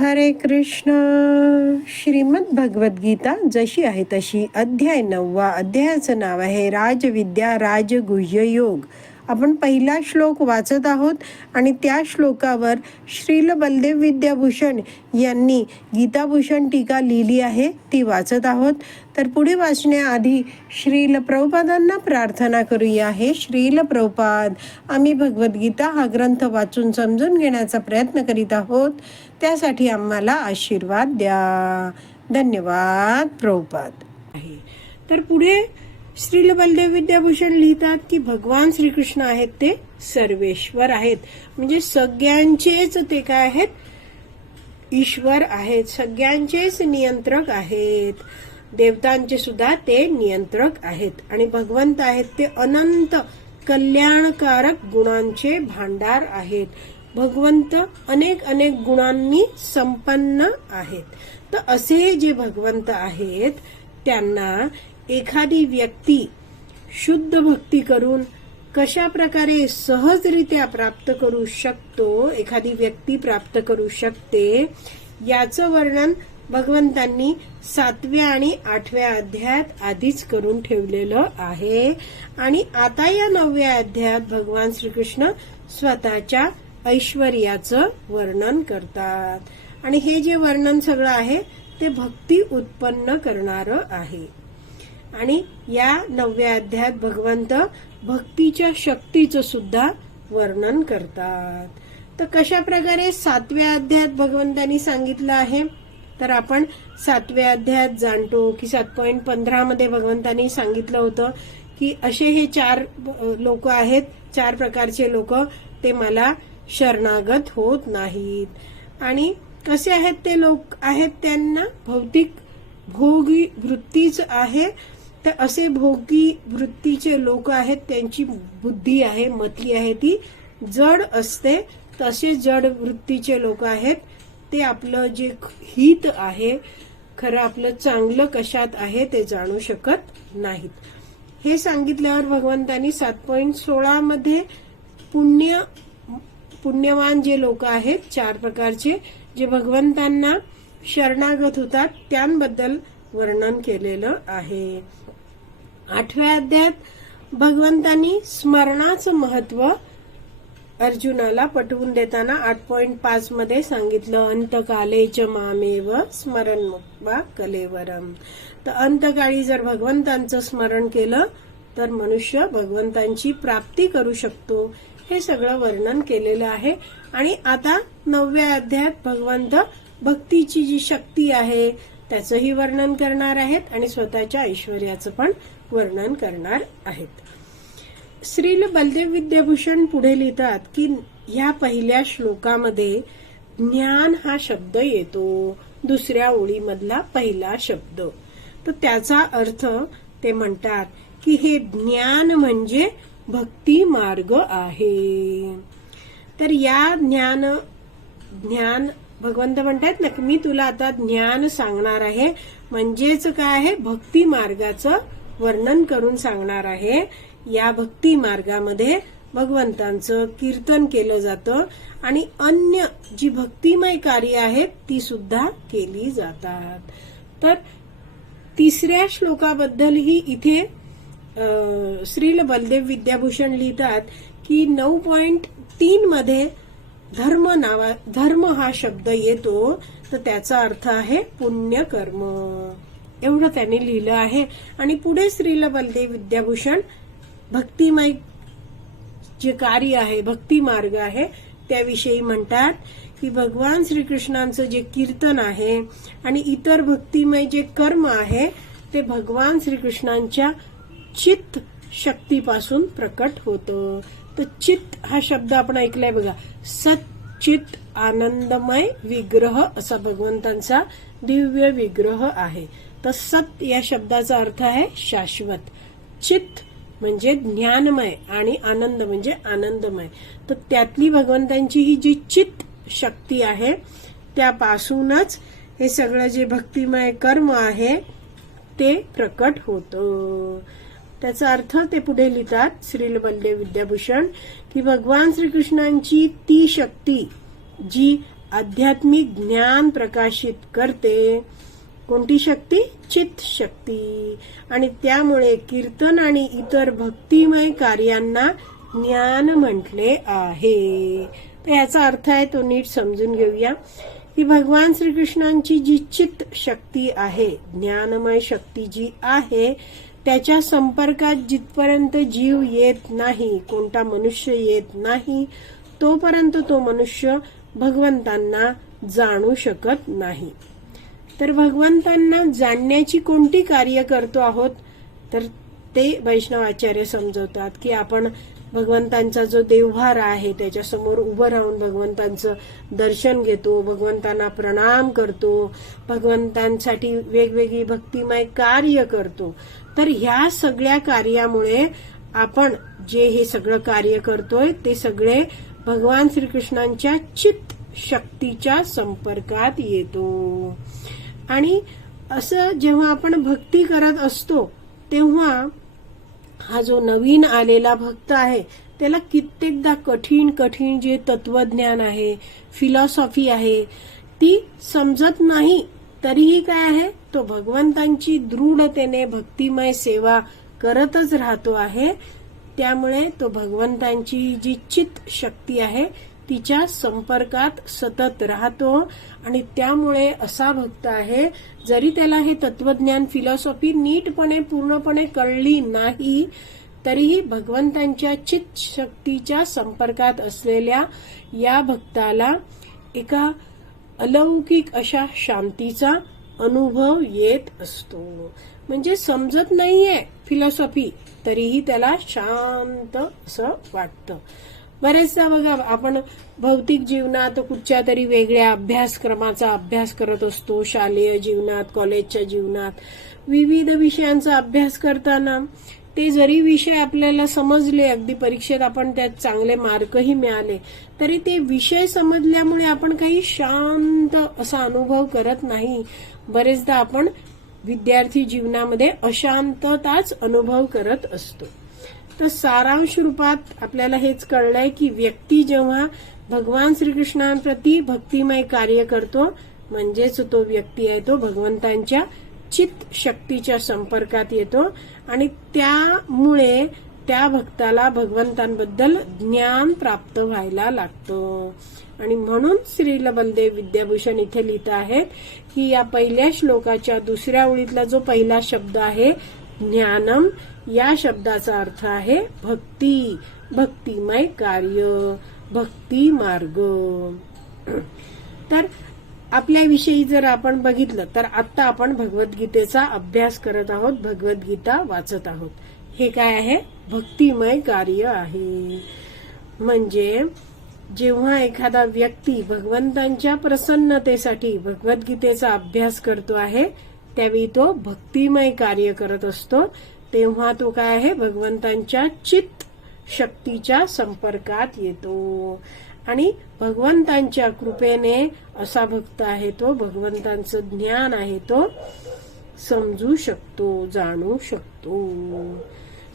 हरे कृष्ण. श्रीमद भगवद्गीता जशी आहे तशी अध्याय नववा. अध्यायाचं नाव आहे राजविद्या राजगुह्य योग. आपण पहिला श्लोक वाचत आहोत आणि त्या श्लोकावर श्रील बलदेव विद्याभूषण यांनी गीताभूषण टीका लिहिली आहे ती वाचत आहोत. तर पुढे वाचण्याआधी श्रील प्रभुपादांना प्रार्थना करूया. हे श्रील प्रभुपाद आम्ही भगवद्गीता हा ग्रंथ वाचून समजून घेण्याचा प्रयत्न करीत आहोत. त्यासाठी आम्हाला आशीर्वाद द्या. धन्यवाद प्रभुपाद. आहे. तर पुढे श्रील बलदेव विद्याभूषण लिहितात की भगवान श्रीकृष्ण आहेत ते सर्वेश्वर आहेत. म्हणजे सगळ्यांचेच ते काय आहेत? ईश्वर आहेत. सगळ्यांचेच नियंत्रक आहेत. देवतांचे सुद्धा ते नियंत्रक आहेत. आणि भगवंत आहेत ते अनंत कल्याणकारक गुणांचे भांडार आहेत. भगवंत अनेक अनेक गुणांनी संपन्न आहेत. तर असे जे भगवंत आहेत त्यांना एखादी व्यक्ती शुद्ध भक्ती करून कशा प्रकारे सहजरित्या प्राप्त करू शकतो एखादी व्यक्ती प्राप्त करू शकते याचं वर्णन भगवंतांनी सातव्या आणि आठव्या अध्यायात आधीच करून ठेवलेलं आहे. आणि आता या नवव्या अध्यायात भगवान श्रीकृष्ण स्वतःच्या ऐश्वर्याचं वर्णन करतात. आणि हे जे वर्णन सगळं आहे ते भक्ती उत्पन्न करणारं आहे. आणि या नवव्या अध्यायात भगवंत भक्तीच्या शक्तीचं सुद्धा वर्णन करतात. तर कशा प्रकारे सातव्या अध्यायात भगवंतांनी सांगितलं आहे? तर आपण सातव्या अध्यायात जाणतो की सात पॉईंट पंधरा मध्ये भगवंतांनी सांगितलं होतं की असे हे चार लोक आहेत चार प्रकारचे लोक ते मला शरणागत होत नाहीत. आणि कसे आहेत ते लोक? आहेत त्यांना भौतिक भोगी वृत्तीच आहे. तर असे भोगी वृत्तीचे लोक आहेत त्यांची बुद्धी आहे मती आहे ती जड असते. तसे जड वृत्तीचे लोक आहेत. ते आपलं जे हित आहे खरं आपलं चांगलं कशात आहे ते जाणू शकत नाहीत. हे सांगितल्यावर भगवंतांनी सात पॉईंट सोळा मध्ये पुण्य पुण्यवान जे लोक आहेत चार प्रकारचे जे भगवंतांना शरणागत होतात त्यांबद्दल वर्णन केलेलं आहे. आठव्या अध्यायात भगवंतांनी स्मरणाचं महत्त्व अर्जुनाला पटवून देताना आठ पॉइंट पाच मध्ये सांगितलं अंतकालेच मामेव स्मरण वा कलेवरम. तर अंतकाळी जर भगवंतांचं स्मरण केलं तर मनुष्य भगवंतांची प्राप्ती करू शकतो. हे सगळं वर्णन केलेलं आहे. आणि आता नवव्या अध्यायात भगवंत भक्तीची जी शक्ती आहे त्याचंही वर्णन करणार आहेत आणि स्वतःच्या ऐश्वर्याचं पण वर्णन करणार आहेत. श्रील बलदेव विद्याभूषण पुढे लिहितात की ह्या पहिल्या श्लोकामध्ये ज्ञान हा शब्द येतो दुसऱ्या ओळीमधला पहिला शब्द. तर त्याचा अर्थ ते म्हणतात की हे ज्ञान म्हणजे भक्ती मार्ग आहे. तर या ज्ञान ज्ञान भगवंत म्हणतात ना की मी तुला आता ज्ञान सांगणार आहे. म्हणजेच काय आहे? भक्ती मार्गाचं वर्णन करून सांगणार आहे. या भक्ती मार्गामध्ये भगवंतांचं कीर्तन केलं जातं आणि अन्य जी भक्तिमय कार्य आहेत ती सुद्धा केली जातात. तर तिसऱ्या श्लोकाबद्दलही इथे श्रील बलदेव विद्याभूषण लिहितात की नऊ पॉइंट तीन मध्ये धर्म नावा धर्म हा शब्द येतो तर त्याचा अर्थ आहे पुण्यकर्म. एवढं त्यांनी लिहिलं आहे. आणि पुढे श्रील बलदेव विद्याभूषण भक्तिमय जे कार्य आहे भक्ती मार्ग आहे त्याविषयी म्हणतात की भगवान श्रीकृष्णांचं जे कीर्तन आहे आणि इतर भक्तिमय जे कर्म आहे ते भगवान श्रीकृष्णांच्या चित्त शक्तीपासून प्रकट होतं. तर चित्त हा शब्द आपण ऐकलाय बघा. सच्चित आनंदमय विग्रह असा भगवंतांचा दिव्य विग्रह आहे. तर सत या शब्दाचा अर्थ आहे शाश्वत. चित्त म्हणजे ज्ञानमय आणि आनंद म्हणजे आनंदमय. तर त्यातली भगवंतांची ही जी चित्त शक्ती आहे त्यापासूनच हे सगळं जे भक्तिमय कर्म आहे ते प्रकट होतं. त्याचा अर्थ ते पुढे लिहितात श्रील बलदेव विद्याभूषण की भगवान श्रीकृष्णांची ती शक्ती जी आध्यात्मिक ज्ञान प्रकाशित करते. कोणती शक्ती? चित्त शक्ती आणि त्यामुळे कीर्तन आणि इतर भक्तिमय कार्यांना ज्ञान म्हटले आहे. तर याचा अर्थ आहे तो नीट समजून घेऊया की भगवान श्रीकृष्णांची जी चित्त शक्ती आहे ज्ञानमय शक्ती जी आहे त्याच्या संपर्कात जिथपर्यंत जीव येत नाही कोणता मनुष्य येत नाही तोपर्यंत तो मनुष्य भगवंतांना जाणू शकत नाही. तर भगवंतांना जाणण्याची कोणती कार्य करतो आहोत? तर ते वैष्णवाचार्य समजवतात की आपण भगवंतांचा जो देवभार आहे त्याच्यासमोर उभं राहून भगवंतांचं दर्शन घेतो भगवंतांना प्रणाम करतो भगवंतांसाठी वेगवेगळी भक्तिमय कार्य करतो. तर ह्या सगळ्या कार्यामुळे आपण जे हे सगळं कार्य करतोय ते सगळे भगवान श्रीकृष्णांच्या चित्त शक्तीच्या संपर्कात येतो. आणि असं जेव्हा आपण भक्ती करत असतो तेव्हा हा जो नवीन आलेला भक्त आहे त्याला कित्येकदा कठीण कठीण जे तत्वज्ञान आहे फिलॉसॉफी आहे ती समजत नाही तरीही काय आहे? तो भगवंतांची दृढतेने भक्तिमय सेवा करतच राहतो आहे. त्यामुळे तो भगवंतांची जी चित्त शक्ती आहे तिच्या संपर्कात सतत राहतो आणि त्यामुळे असा भक्त आहे जरी त्याला हे तत्वज्ञान फिलॉसॉफी नीटपणे पूर्णपणे कळली नाही तरीही भगवंतांच्या चित्त शक्तीच्या संपर्कात असलेल्या या भक्ताला एका अलौकिक अशा शांतीचा अनुभव येत असतो. म्हणजे समजत नाहीये फिलॉसॉफी तरीही त्याला शांत असं वाटतं. बरेचदा बघा आपण भौतिक जीवनात कुठच्या तरी वेगळ्या अभ्यासक्रमाचा अभ्यास करत असतो शालेय जीवनात कॉलेजच्या जीवनात. विविध विषयांचा अभ्यास करताना ते जरी विषय आपल्याला समजले अगदी परीक्षेत आपण त्यात चांगले मार्कही मिळाले तरी ते विषय समजल्यामुळे आपण काही शांत असा अनुभव करत नाही. बरेचदा आपण विद्यार्थी जीवनामध्ये अशांतताच अनुभव करत असतो. तर सारांश रूपात आपल्याला हेच कळलंय की व्यक्ती जेव्हा भगवान श्रीकृष्णांप्रती भक्तिमय कार्य करतो म्हणजेच तो व्यक्ती आहे तो भगवंतांच्या चित्त शक्तीच्या संपर्कात येतो. आणि त्यामुळे त्या भक्ताला भगवंतांबद्दल ज्ञान प्राप्त व्हायला लागतं. आणि म्हणून श्री बलदेव विद्याभूषण इथे लिहित आहेत की या पहिल्या श्लोकाच्या दुसऱ्या ओळीतला जो पहिला शब्द आहे ज्ञानम या शब्दाचा अर्थ आहे भक्ती भक्तिमय कार्य भक्ती मार्ग. तर आपल्याविषयी जर आपण बघितलं तर आता आपण भगवद्गीतेचा अभ्यास करत आहोत भगवद्गीता वाचत आहोत. हे काय आहे? भक्तिमय कार्य आहे. म्हणजे जेव्हा एखादा व्यक्ती भगवंतांच्या प्रसन्नतेसाठी भगवद्गीतेचा अभ्यास करतो आहे त्यावेळी तो भक्तिमय कार्य करत असतो. तेव्हा तो काय आहे? भगवंतांच्या चित्त शक्तीच्या संपर्कात येतो. आणि भगवंतांच्या कृपेने असा भक्त आहे तो भगवंतांचं ज्ञान आहे तो समजू शकतो जाणू शकतो.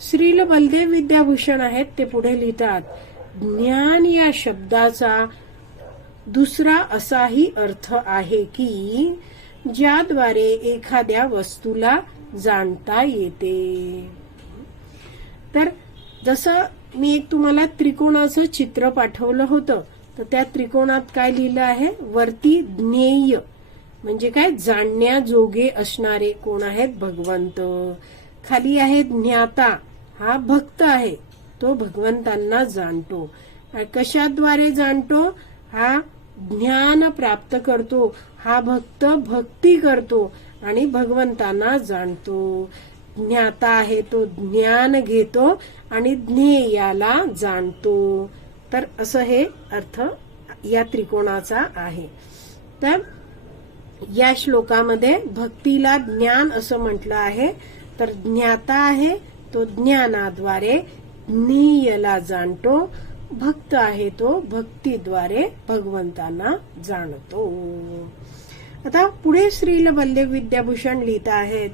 श्रील बलदेव विद्याभूषण आहेत ते पुढे लिहितात ज्ञान या शब्दाचा दुसरा असाही अर्थ आहे की ज्याद्वारे एखाद्या वस्तूला जाणता येते. तर जसं मी एक तुम्हाला त्रिकोणाचं चित्र पाठवलं होतं तर त्या त्रिकोणात काय लिहिलं आहे? वरती ज्ञेय म्हणजे काय? जाणण्याजोगे असणारे कोण आहेत? भगवंत. खाली आहे ज्ञाता. हा भक्त आहे. तो भगवंतांना जाणतो. कशाद्वारे जाणतो? हा ज्ञान प्राप्त करतो हा भक्त भक्ती करतो आणि भगवंतांना जाणतो. ज्ञाता आहे तो ज्ञान घेतो आणि ज्ञेयाला जाणतो. तर असं हे अर्थ या त्रिकोणाचा आहे. तर या श्लोकामध्ये भक्तीला ज्ञान असं म्हटलं आहे. तर ज्ञाता आहे तो ज्ञानाद्वारे ज्ञेयला जाणतो. भक्त आहे तो भक्तीद्वारे भगवंतांना जाणतो. आता पुढे श्रील बल्देव विद्याभूषण लिहित आहेत.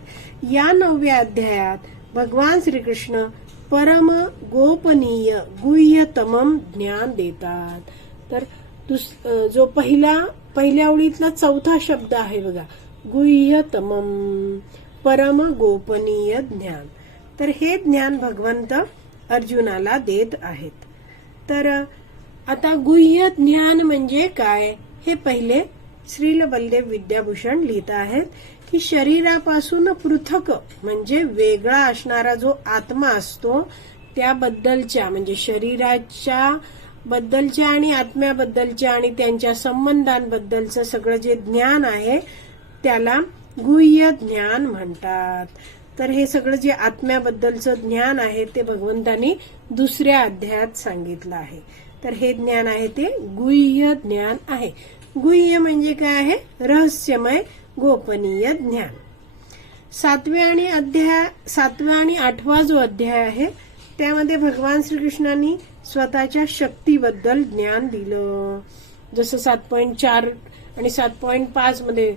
या नवव्या अध्यायात भगवान श्रीकृष्ण परम गोपनीय गुह्यतम ज्ञान देतात. तर दुस जो पहिला पहिल्या ओळीतला चौथा शब्द आहे बघा गुह्यतम परम गोपनीय ज्ञान. तर हे ज्ञान भगवंत अर्जुनाला देत आहेत. तर आता गुह्य ज्ञान म्हणजे काय? हे पहिले श्रील बलदेव विद्याभूषण लिहित आहेत की शरीरापासून पृथक म्हणजे वेगळा असणारा जो आत्मा असतो त्याबद्दलच्या म्हणजे शरीराच्या बद्दलच्या आणि आत्म्याबद्दलच्या आणि त्यांच्या संबंधांबद्दलचं सगळं जे ज्ञान आहे त्याला गुह्य ज्ञान म्हणतात. तर हे सगळं जे आत्म्याबद्दलचं ज्ञान आहे ते भगवंतांनी दुसऱ्या अध्यायात सांगितलं आहे. तर हे ज्ञान आहे ते गुह्य ज्ञान आहे. गुह्य म्हणजे काय आहे? रहस्यमय गोपनीय ज्ञान. सातव्या आणि अध्याय सातवा आणि आठवा जो अध्याय आहे त्यामध्ये भगवान श्रीकृष्णांनी स्वतःच्या शक्तीबद्दल ज्ञान दिलं. जसं सात पॉईंट चार आणि सात पॉईंट पाच मध्ये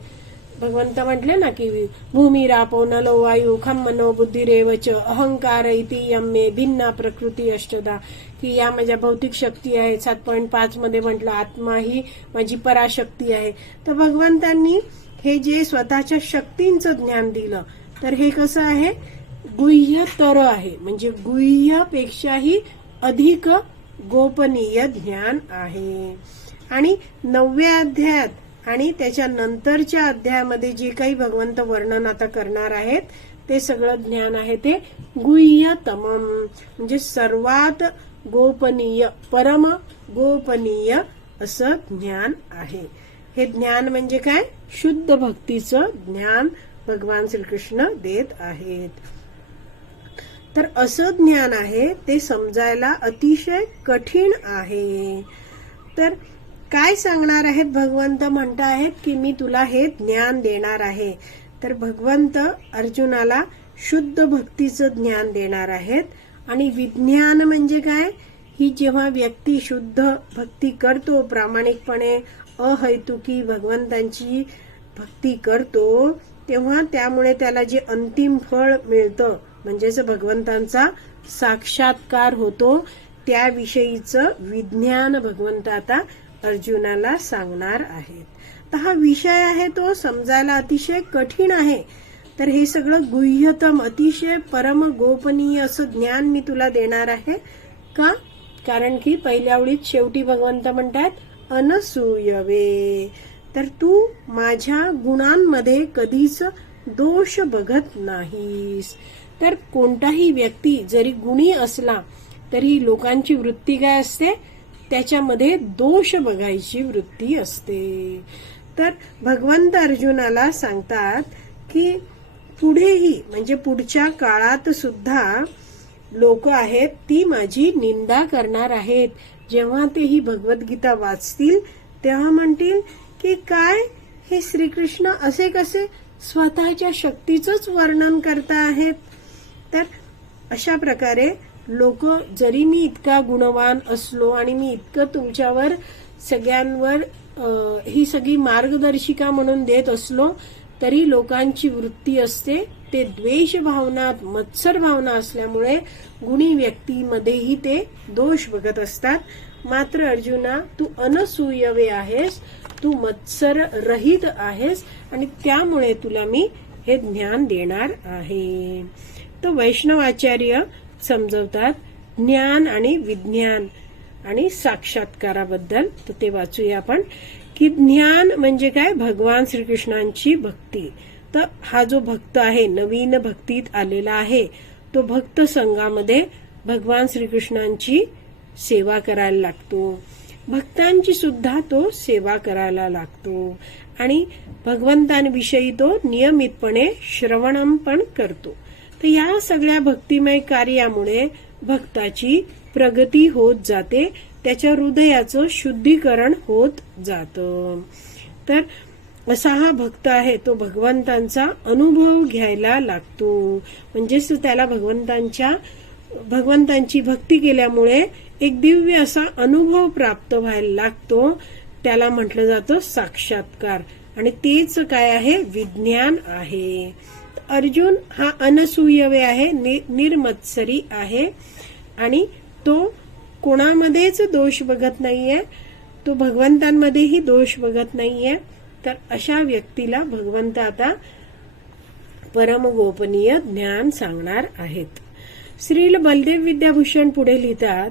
भगवंत म्हटले ना की भूमी रापो नलो वायू खम्मनो बुद्धिरेवच अहंकार इति यम्मे भिन्ना प्रकृती अष्टदा. की या माझ्या भौतिक शक्ती आहेत सात पॉईंट पाच मध्ये म्हटलं आत्मा ही माझी पराशक्ती आहे. तर भगवंतांनी हे जे स्वतःच्या शक्तींचं ज्ञान दिलं तर हे कसं आहे? गुह्य तर आहे. म्हणजे गुह्यपेक्षाही अधिक गोपनीय ज्ञान आहे. आणि नवव्या अध्यायात आणि त्याच्यानंतरच्या अध्यायामध्ये जे काही भगवंत वर्णन आता करणार आहेत ते सगळं ज्ञान आहे ते गुह्यतम म्हणजे सर्वात गोपनीय परम गोपनीय असं ज्ञान आहे. हे ज्ञान म्हणजे काय? शुद्ध भक्तीचं ज्ञान भगवान श्रीकृष्ण देत आहेत. तर असं ज्ञान आहे ते समजायला अतिशय कठीण आहे. तर काय सांगणार आहेत भगवंत? म्हणत आहेत की मी तुला हे ज्ञान देणार आहे. तर भगवंत अर्जुनाला शुद्ध भक्तीचं ज्ञान देणार आहेत. आणि विज्ञान म्हणजे काय? ही जेव्हा व्यक्ती शुद्ध भक्ती करतो प्रामाणिकपणे अहैतुकी भगवंतांची भक्ती करतो तेव्हा त्यामुळे त्याला जे अंतिम फळ मिळतं म्हणजेच भगवंतांचा साक्षात्कार होतो त्याविषयीचं विज्ञान भगवंत आता अर्जुनाला सांगणार आहेत. तर हा विषय आहे तो समजायला अतिशय कठीण आहे. तर हे सगळं गुह्यतम अतिशय परम गोपनीय असं ज्ञान मी तुला देणार आहे. का? कारण की पहिल्या ओळीत शेवटी भगवंत म्हणतात अनसूयवे. तर तू माझ्या गुणांमध्ये कधीच दोष बघत नाहीस. तर कोणताही व्यक्ती जरी गुणी असला तरी लोकांची वृत्ती काय असते? त्याच्यामध्ये दोष बघायची वृत्ती असते. तर भगवंत अर्जुनाला सांगतात की पुढेही म्हणजे पुढच्या काळात सुद्धा लोक आहेत ती माझी निंदा करणार आहेत. जेव्हा ते ही भगवद्गीता वाचतील तेव्हा म्हणतील की काय? हे श्रीकृष्ण असे कसे स्वतःच्या शक्तीचंच वर्णन करता आहेत? तर अशा प्रकारे लोक जरी मी इतका गुणवान असलो आणि मी इतकं तुमच्यावर सगळ्यांवर ही सगळी मार्गदर्शिका म्हणून देत असलो तरी लोकांची वृत्ती असते. ते द्वेष भावनात मत्सर भावना असल्यामुळे गुणी व्यक्तीमध्येही ते दोष बघत असतात. मात्र अर्जुना तू अनसूयवे आहेस तू मत्सर रहित आहेस आणि त्यामुळे तुला मी हे ज्ञान देणार आहे. तर वैष्णवाचार्य समजवतात. ज्ञान आणि विज्ञान आणि साक्षात्काराबद्दल. तर ते वाचूया आपण. की ज्ञान म्हणजे काय? भगवान श्रीकृष्णांची भक्ती. तर हा जो भक्त आहे नवीन भक्तीत आलेला आहे तो भक्त संघामध्ये भगवान श्रीकृष्णांची सेवा करायला लागतो. भक्तांची सुद्धा तो सेवा करायला लागतो. आणि भगवंतांविषयी तो नियमितपणे श्रवणम पण करतो. तर या सगळ्या भक्तिमय कार्यामुळे भक्ताची प्रगती होत जाते. त्याच्या हृदयाचं शुद्धीकरण होत जातं. तर असा हा भक्त आहे तो भगवंतांचा अनुभव घ्यायला लागतो. म्हणजेच त्याला भगवंतांच्या भगवंतांची भक्ती केल्यामुळे एक दिव्य असा अनुभव प्राप्त व्हायला लागतो. त्याला म्हटलं जातं साक्षात्कार. आणि तेच काय आहे? विज्ञान आहे. अर्जुन हा अनसूयवे आहे निर्मत्सरी आहे आणि तो कोणामध्येच दोष बघत नाहीये. तो भगवंतांमध्येही दोष बघत नाहीये. तर अशा व्यक्तीला भगवंत आता परमगोपनीय ज्ञान सांगणार आहेत. श्रील बलदेव विद्याभूषण पुढे लिहितात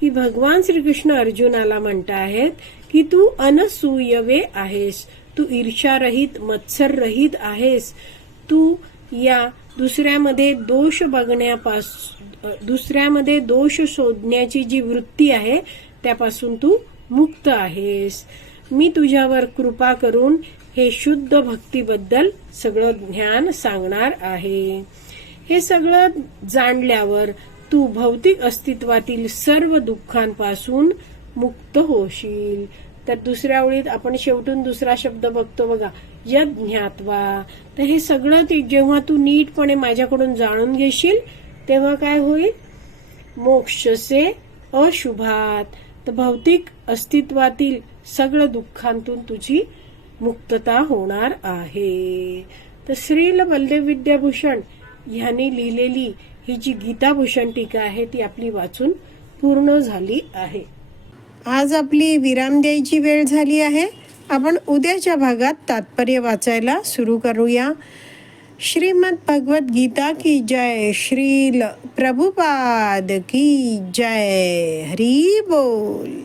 की भगवान श्रीकृष्ण अर्जुनाला म्हणत आहेत की तू अनसूयवे आहेस. तू ईर्षारहित मत्सररहित आहेस. तू या दुसऱ्यामध्ये दोष बघण्यापास दुसऱ्यामध्ये दोष शोधण्याची जी वृत्ती आहे त्यापासून तू मुक्त आहेस. मी तुझ्यावर कृपा करून हे शुद्ध भक्तीबद्दल सगळं ज्ञान सांगणार आहे. हे सगळं जाणल्यावर तू भौतिक अस्तित्वातील सर्व दुःखांपासून मुक्त होशील. तर दुसऱ्या ओळीत आपण शेवटून दुसरा शब्द बघतो बघा यद ज्ञात्वा तर हे सगळं ते जेव्हा तू नीटपणे माझ्याकडून जाणून घेशील तेव्हा काय होईल? मोक्षसे अशुभात. तर भौतिक अस्तित्वातील सगळं दुःखांतून तुझी मुक्तता होणार आहे. तर श्रील बलदेव विद्याभूषण ह्यांनी लिहिलेली ही जी गीताभूषण टीका आहे ती आपली वाचून पूर्ण झाली आहे. आज आपली विराम द्यायची वेळ झाली आहे. आपण उद्याच्या भागात तात्पर्य वाचायला सुरू करूया. श्रीमद भगवत गीता की जय श्रील प्रभुपाद की जय. हरी बोल.